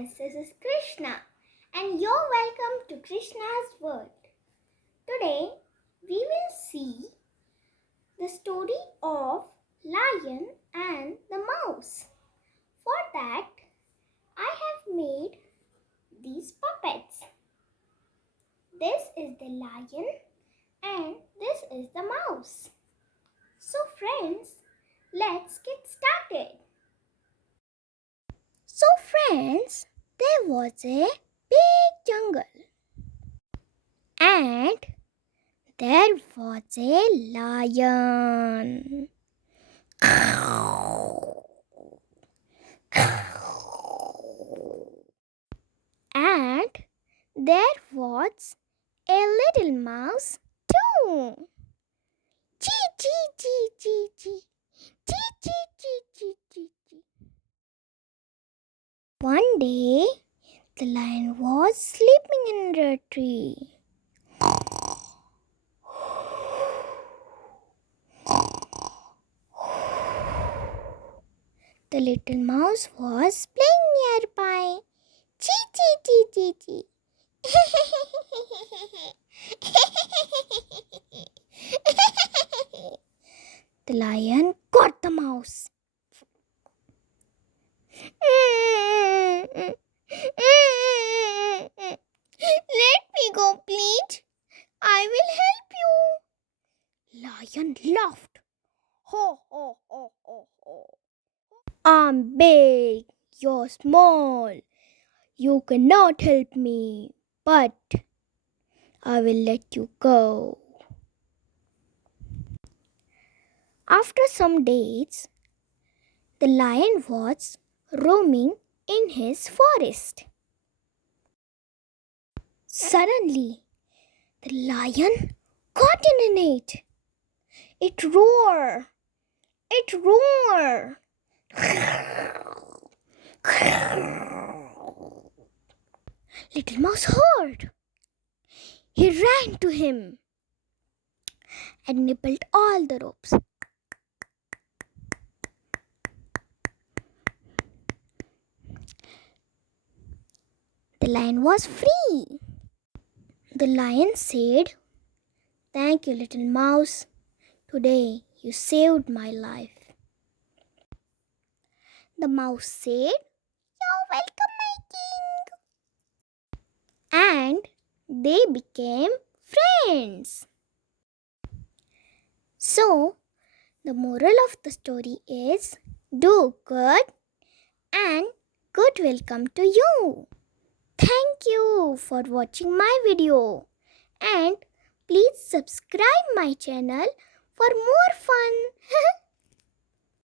friends, this is Krishna and you're welcome to Krishna's World. Today we will see the story of Lion and the Mouse. For that I have made these puppets. This is the lion and this is the mouse. So friends, let's get started. So friends, there was a big jungle and there was a lion. And there was a little mouse too. Chee chee chee chee chee. Chee chee chee chee chee chee. One day, the lion was sleeping under a tree. The little mouse was playing nearby. Chee chee chee chee chee. The lion caught the mouse. Let me go, please. I will help you. Lion laughed. Ho, ho, ho, ho, ho. I'm big, you're small. You cannot help me, but I will let you go. After some days, the lion was roaming in his forest. Suddenly, the lion caught in a net. It roared. It roared. Little Mouse heard. He ran to him and nibbled all the ropes. The lion was free. The lion said, "Thank you, little mouse. Today you saved my life." The mouse said, "You're welcome, my king." And they became friends. So, the moral of the story is do good and good will come to you. Thank you for watching my video and please subscribe my channel for more fun.